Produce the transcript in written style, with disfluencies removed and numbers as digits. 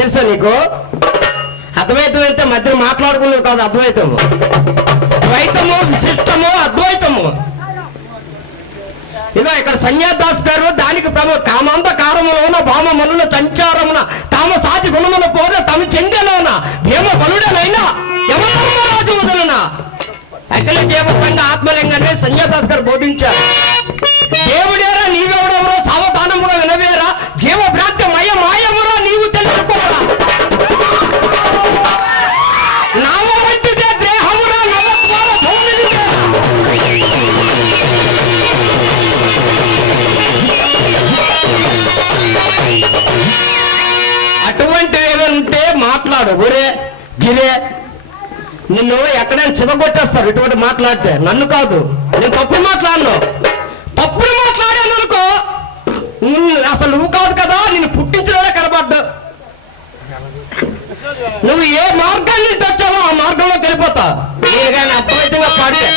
తెలుసా నీకు? అద్వైతం అంటే మధ్యలో మాట్లాడుకునేది కాదు. అద్వైతము, ద్వైతము, విశిష్టము, అద్వైతము. ఇదో ఇక్కడ సన్యాదాస్ గారు దానికి కామాంత కారములోన భామ మనుల సంచారమున తామ సాతి గుణముల పోర తమ చెంగలోన భీమ బలుడనైనా యమధర్మరాజు వదలన అఖిల జీవసంగ ఆత్మలింగాన్ని సన్యాదాస్ గారు బోధించారు. దేవుడేరా నీవెవడెవరో సావధానముగా వినవేరా, జీవ భ్రాంతి మయ మాయమురా నీవు తెలుసుకోరా, నామవంటిదే దేహమురా నవద్వార భూమినిదే. అటువంటి ఏమంటే మాట్లాడు ఒరే గిరే, నిన్ను ఎక్కడైనా చిదగొట్టేస్తారు ఇటువంటి మాట్లాడితే. నన్ను కాదు, నేను తప్పుడు మాట్లాడను. తప్పుడు మాట్లాడాను అనుకో, అసలు నువ్వు కాదు కదా, నేను పుట్టించడానే కనబడ్డా. నువ్వు ఏ మార్గాన్ని తెచ్చావో ఆ మార్గంలో వెళ్ళిపోతా. నేను కానీ అద్వైతంగా పాడితే